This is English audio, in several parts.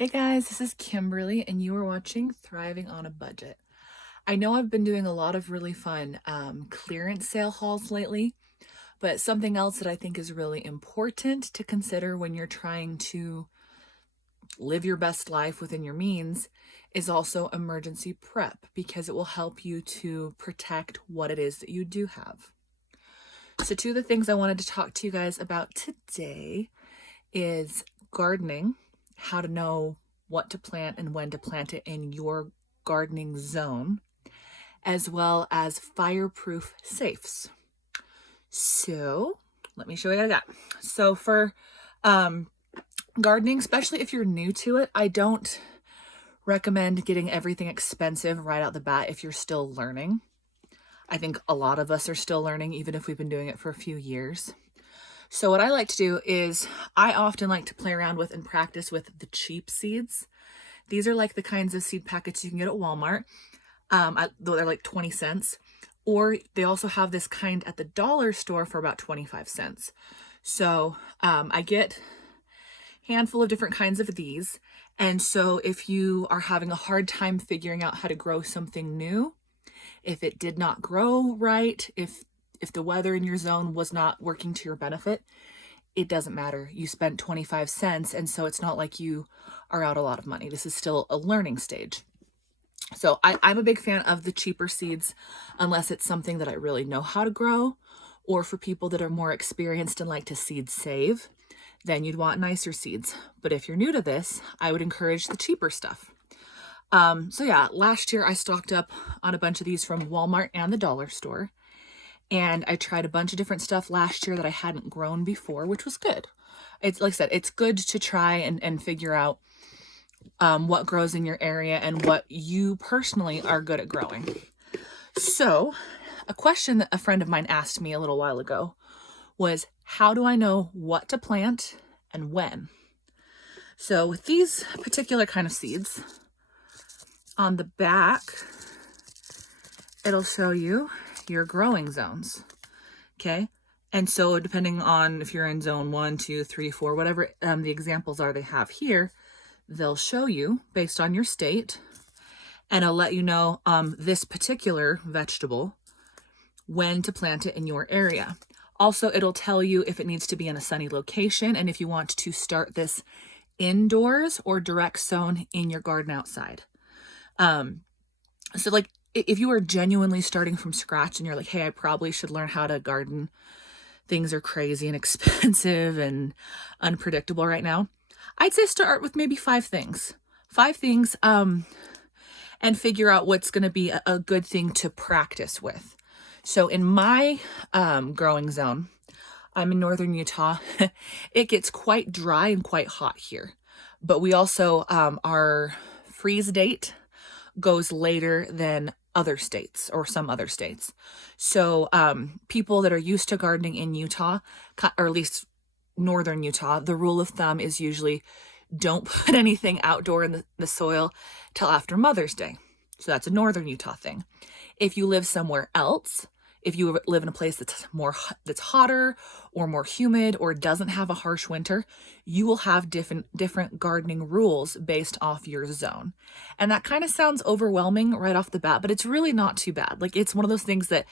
Hey guys, this is Kimberly, and you are watching Thriving on a Budget. I know I've been doing a lot of really fun clearance sale hauls lately, but something else that I think is really important to consider when you're trying to live your best life within your means is also emergency prep because it will help you to protect what it is that you do have. So, two of the things I wanted to talk to you guys about today is gardening, how to know what to plant and when to plant it in your gardening zone, as well as fireproof safes. So let me show you what I got. So for gardening, especially if you're new to it, I don't recommend getting everything expensive right out the bat if you're still learning. I think a lot of us are still learning, even if we've been doing it for a few years. So what I like to do is I often like to play around with and practice with the cheap seeds. These are like the kinds of seed packets you can get at Walmart. They're like 20 cents. Or they also have this kind at the dollar store for about 25 cents. So I get a handful of different kinds of these. And so if you are having a hard time figuring out how to grow something new, if it did not grow right, if the weather in your zone was not working to your benefit, it doesn't matter. You spent 25 cents, and so it's not like you are out a lot of money. This is still a learning stage. So I'm a big fan of the cheaper seeds, unless it's something that I really know how to grow, or for people that are more experienced and like to seed save, then you'd want nicer seeds. But if you're new to this, I would encourage the cheaper stuff. So yeah, last year I stocked up on a bunch of these from Walmart and the dollar store. And I tried a bunch of different stuff last year that I hadn't grown before, which was good. It's like I said, it's good to try and figure out what grows in your area and what you personally are good at growing. So a question that a friend of mine asked me a little while ago was, how do I know what to plant and when? So with these particular kind of seeds, on the back, it'll show you your growing zones. Okay. And so depending on if you're in zone 1, 2, 3, 4, whatever the examples are they have here, they'll show you based on your state, and it'll let you know this particular vegetable, when to plant it in your area. Also, it'll tell you if it needs to be in a sunny location and if you want to start this indoors or direct sown in your garden outside. So like if you are genuinely starting from scratch and you're like, hey, I probably should learn how to garden. Things are crazy and expensive and unpredictable right now. I'd say start with maybe 5 things. 5 things, and figure out what's going to be a good thing to practice with. So in my growing zone, I'm in northern Utah. It gets quite dry and quite hot here. But we also, our freeze date goes later than other states or some other states. So people that are used to gardening in Utah, or at least northern Utah, the rule of thumb is usually don't put anything outdoor in the soil till after Mother's Day. So that's a northern Utah thing. If you live somewhere else, if you live in a place that's hotter or more humid or doesn't have a harsh winter, you will have different gardening rules based off your zone. And that kind of sounds overwhelming right off the bat, but it's really not too bad. Like, it's one of those things that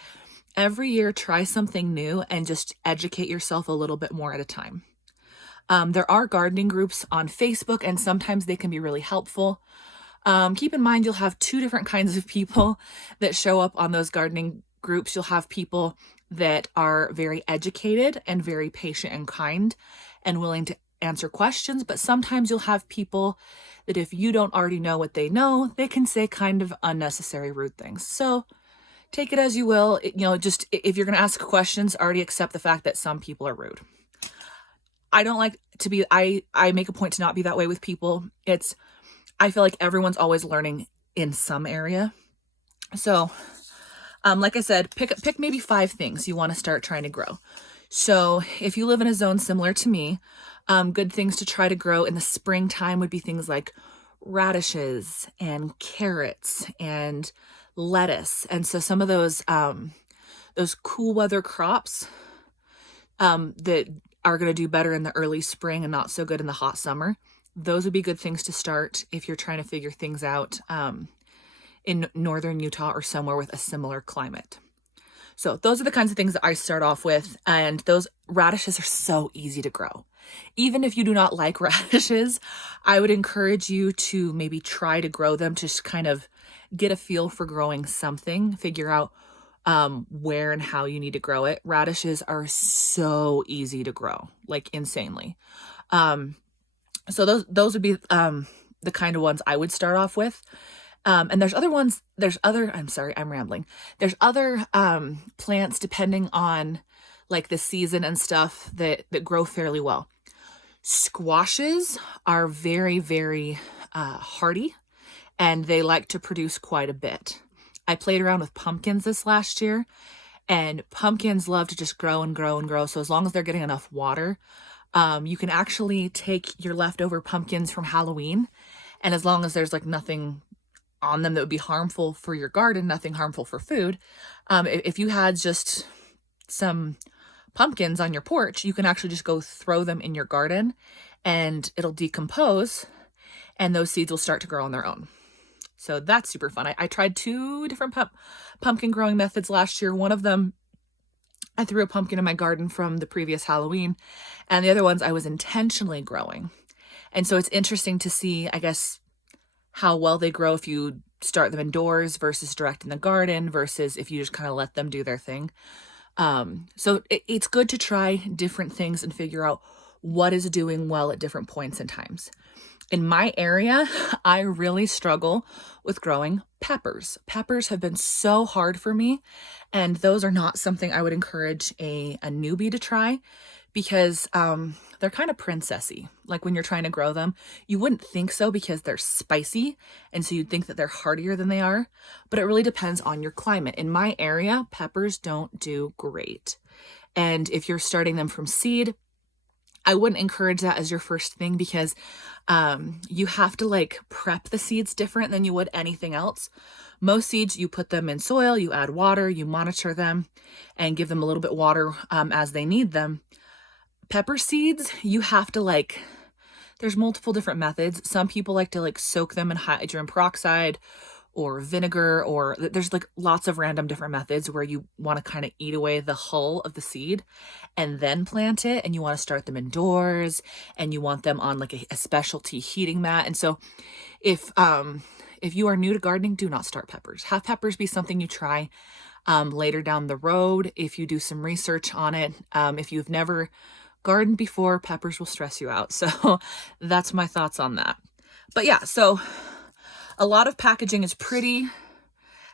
every year try something new and just educate yourself a little bit more at a time. There are gardening groups on Facebook, and sometimes they can be really helpful. Keep in mind, you'll have 2 different kinds of people that show up on those gardening groups. You'll have people that are very educated and very patient and kind and willing to answer questions, but sometimes you'll have people that if you don't already know what they know, they can say kind of unnecessary rude things. So take it as you will. Just if you're going to ask questions, already accept the fact that some people are rude. I don't like to be, I make a point to not be that way with people. I feel like everyone's always learning in some area. So like I said, pick maybe 5 things you want to start trying to grow. So if you live in a zone similar to me, good things to try to grow in the springtime would be things like radishes and carrots and lettuce. And so some of those cool weather crops that are going to do better in the early spring and not so good in the hot summer, those would be good things to start if you're trying to figure things out in northern Utah or somewhere with a similar climate. So those are the kinds of things that I start off with, and those radishes are so easy to grow. Even if you do not like radishes, I would encourage you to maybe try to grow them, to just kind of get a feel for growing something, figure out where and how you need to grow it. Radishes are so easy to grow, like insanely. So those would be the kind of ones I would start off with. And there's other ones, I'm sorry, I'm rambling. There's other plants depending on like the season and stuff that grow fairly well. Squashes are very, very hardy, and they like to produce quite a bit. I played around with pumpkins this last year, and pumpkins love to just grow and grow and grow. So as long as they're getting enough water, you can actually take your leftover pumpkins from Halloween, and as long as there's like nothing on them that would be harmful for your garden, nothing harmful for food, if you had just some pumpkins on your porch, you can actually just go throw them in your garden and it'll decompose and those seeds will start to grow on their own. So that's super fun. I tried 2 different pumpkin growing methods last year. One of them, I threw a pumpkin in my garden from the previous Halloween, and the other ones I was intentionally growing. And so it's interesting to see, I guess, how well they grow if you start them indoors versus direct in the garden versus if you just kind of let them do their thing. So it's good to try different things and figure out what is doing well at different points and times. In my area, I really struggle with growing peppers. Peppers have been so hard for me, and those are not something I would encourage a newbie to try because they're kind of princessy. Like when you're trying to grow them, you wouldn't think so because they're spicy, and so you'd think that they're hardier than they are, but it really depends on your climate. In my area, peppers don't do great. And if you're starting them from seed, I wouldn't encourage that as your first thing because you have to like prep the seeds different than you would anything else. Most seeds, you put them in soil, you add water, you monitor them and give them a little bit water as they need them. Pepper seeds, you have to like, there's multiple different methods. Some people like to like soak them in hydrogen peroxide or vinegar, or there's like lots of random different methods where you want to kind of eat away the hull of the seed and then plant it, and you want to start them indoors and you want them on like a specialty heating mat. And so if you are new to gardening, do not start peppers. Have peppers be something you try later down the road if you do some research on it. If you've never gardened before, peppers will stress you out. So that's my thoughts on that. But yeah, so a lot of packaging is pretty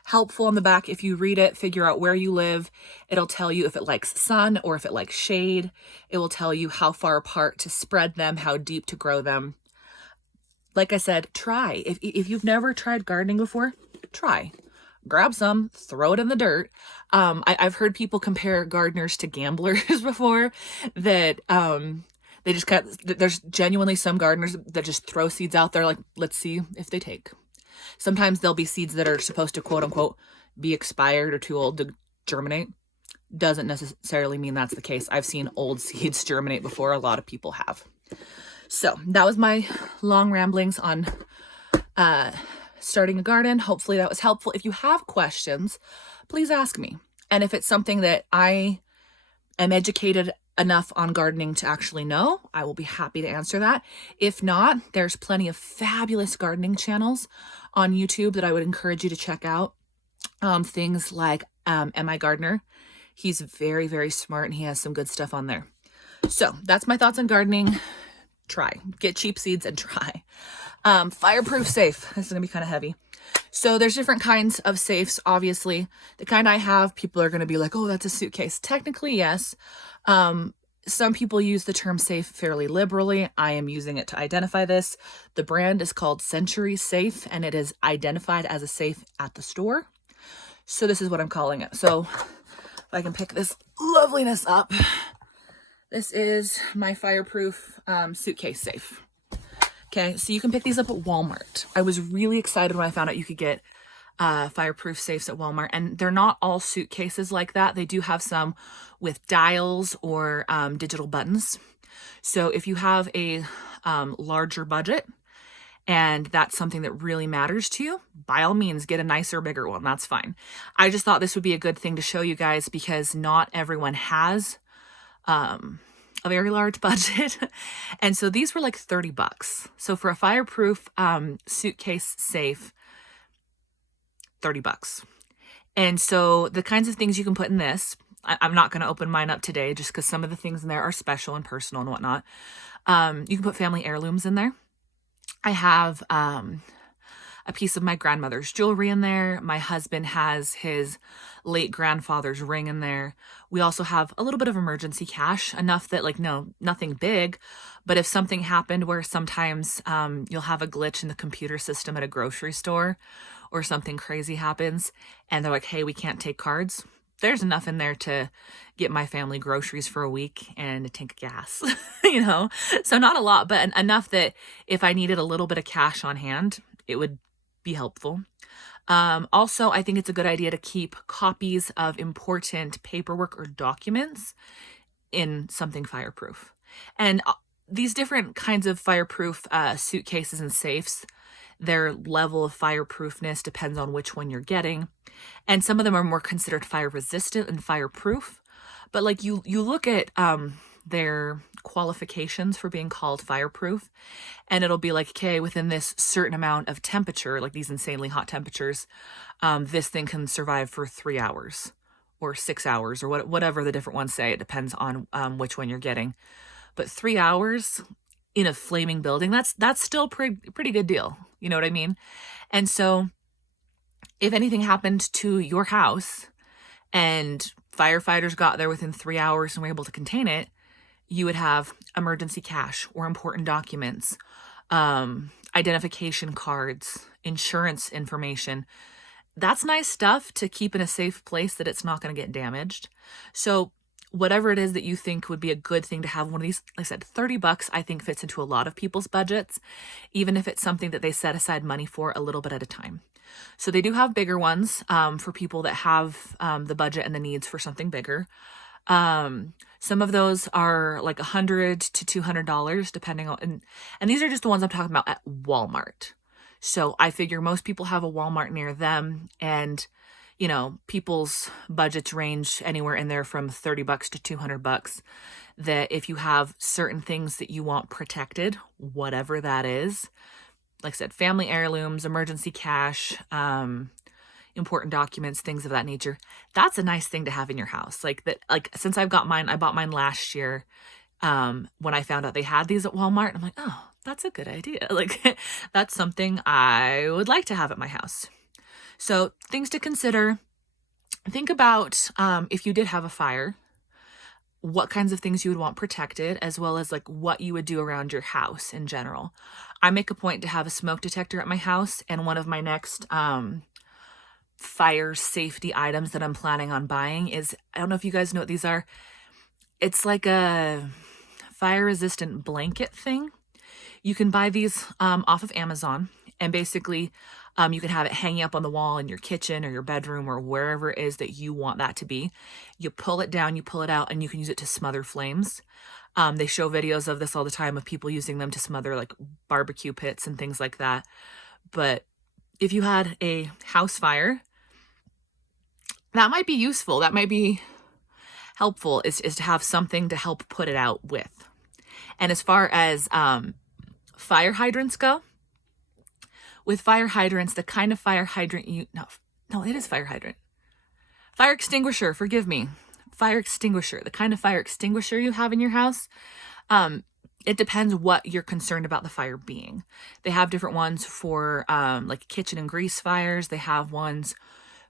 helpful on the back. If you read it, figure out where you live. It'll tell you if it likes sun or if it likes shade. It will tell you how far apart to spread them, how deep to grow them. Like I said, try. If you've never tried gardening before, try. Grab some, throw it in the dirt. I've heard people compare gardeners to gamblers before, that they just there's genuinely some gardeners that just throw seeds out there like, let's see if they take. Sometimes there'll be seeds that are supposed to quote unquote be expired or too old to germinate. Doesn't necessarily mean that's the case. I've seen old seeds germinate before. A lot of people have. So that was my long ramblings on starting a garden. Hopefully that was helpful. If you have questions, please ask me. And if it's something that I am educated enough on gardening to actually know, I will be happy to answer that. If not, there's plenty of fabulous gardening channels on YouTube that I would encourage you to check out. Things like M.I. Gardener. He's very, very smart and he has some good stuff on there. So that's my thoughts on gardening. Try. Get cheap seeds and try. Fireproof safe. This is going to be kind of heavy. So there's different kinds of safes, obviously. The kind I have, people are going to be like, oh, that's a suitcase. Technically, yes. Some people use the term safe fairly liberally. I am using it to identify this. The brand is called Century Safe, and it is identified as a safe at the store. So this is what I'm calling it. So if I can pick this loveliness up, this is my Fireproof suitcase safe. Okay, so you can pick these up at Walmart. I was really excited when I found out you could get Fireproof safes at Walmart, and they're not all suitcases like that. They do have some with dials or digital buttons. So if you have a larger budget and that's something that really matters to you, by all means, get a nicer, bigger one. That's fine. I just thought this would be a good thing to show you guys because not everyone has a very large budget. And so these were like 30 bucks. So for a fireproof suitcase safe, 30 bucks. And so the kinds of things you can put in this, I'm not going to open mine up today just because some of the things in there are special and personal and whatnot. You can put family heirlooms in there. I have a piece of my grandmother's jewelry in there. My husband has his late grandfather's ring in there. We also have a little bit of emergency cash, enough that like, no, nothing big. But if something happened where sometimes you'll have a glitch in the computer system at a grocery store or something crazy happens and they're like, hey, we can't take cards. There's enough in there to get my family groceries for a week and a tank of gas, you know? So not a lot, but enough that if I needed a little bit of cash on hand, it would be helpful. Also, I think it's a good idea to keep copies of important paperwork or documents in something fireproof. And these different kinds of fireproof suitcases and safes, their level of fireproofness depends on which one you're getting. And some of them are more considered fire resistant and fireproof. But like you look at their qualifications for being called fireproof, and it'll be like, okay, within this certain amount of temperature, like these insanely hot temperatures, this thing can survive for 3 hours or 6 hours or whatever the different ones say. It depends on which one you're getting. But 3 hours in a flaming building, that's still pretty good deal. You know what I mean? And so if anything happened to your house and firefighters got there within 3 hours and were able to contain it, you would have emergency cash or important documents, identification cards, insurance information. That's nice stuff to keep in a safe place that it's not going to get damaged. So whatever it is that you think would be a good thing to have one of these, like I said, 30 bucks, I think fits into a lot of people's budgets, even if it's something that they set aside money for a little bit at a time. So they do have bigger ones for people that have the budget and the needs for something bigger. Some of those are like $100 to $200 depending on, and these are just the ones I'm talking about at Walmart. So I figure most people have a Walmart near them, and you know, people's budgets range anywhere in there from 30 bucks to 200 bucks. That if you have certain things that you want protected, whatever that is, like I said, family heirlooms, emergency cash, important documents, things of that nature, that's a nice thing to have in your house. Like that, like since I've got mine, I bought mine last year when I found out they had these at Walmart. I'm like, oh, that's a good idea. Like that's something I would like to have at my house. So things to consider. Think about if you did have a fire, what kinds of things you would want protected, as well as like what you would do around your house in general. I make a point to have a smoke detector at my house, and one of my next fire safety items that I'm planning on buying is, I don't know if you guys know what these are. It's like a fire resistant blanket thing. You can buy these off of Amazon, and basically you can have it hanging up on the wall in your kitchen or your bedroom or wherever it is that you want that to be. You pull it down, you pull it out, and you can use it to smother flames. They show videos of this all the time of people using them to smother like barbecue pits and things like that. But if you had a house fire, that might be useful. That might be helpful, is to have something to help put it out with. And as far as fire hydrants go, with fire hydrants, the kind of fire hydrant it is fire hydrant. Fire extinguisher, forgive me. Fire extinguisher, the kind of fire extinguisher you have in your house, it depends what you're concerned about the fire being. They have different ones for like kitchen and grease fires. They have ones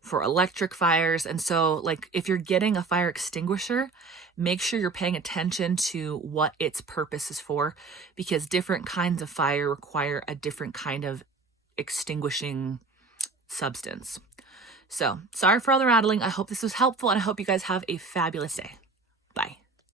for electric fires. And so like if you're getting a fire extinguisher, make sure you're paying attention to what its purpose is for, because different kinds of fire require a different kind of extinguishing substance. So sorry for all the rattling. I hope this was helpful, and I hope you guys have a fabulous day.